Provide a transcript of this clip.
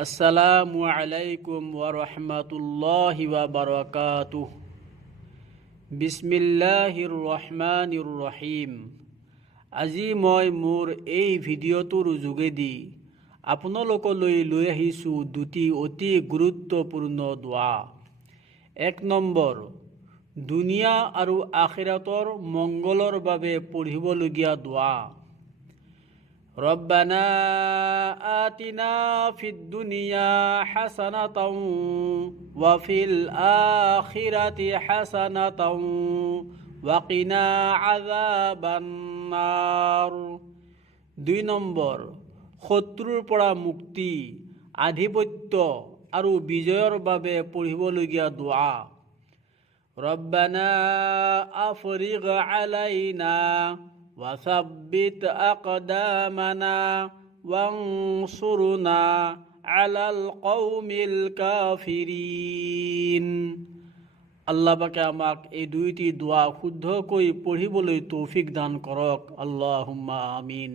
আসসালামু আলাইকুম ওয়া ৰাহমাতুল্লাহি ওয়া বাৰাকাতুহ। বিসমিল্লাহিৰ ৰহমানিৰ ৰহিম। আজি মই মোৰ এই ভিডিঅ'টোৰ যোগেদি আপোনালোকলৈ লৈ আহিছোঁ দুটি অতি গুৰুত্বপূৰ্ণ দোৱা। ১ নম্বৰ, দুনিয়া আৰু আখিৰাতৰ মংগলৰ বাবে পঢ়িবলগীয়া দোৱা। ربنا آتنا في الدنيا حسنة وفي الآخرة حسنة وقنا عذاب النار। ২ নম্বৰ, শত্ৰুৰ পৰা মুক্তি, আধিপত্য আৰু বিজয়ৰ বাবে পঢ়িবলগীয়া দোৱা। ربنا أفرغ علينا وثبت أقدامنا وانصرنا على القوم الكافرين। আল্লাহ পাকে আমাক এই দুইটি দোৱা শুদ্ধকৈ পঢ়িবলৈ তৌফিক দান কৰক। আল্লাহুম্মা আমিন।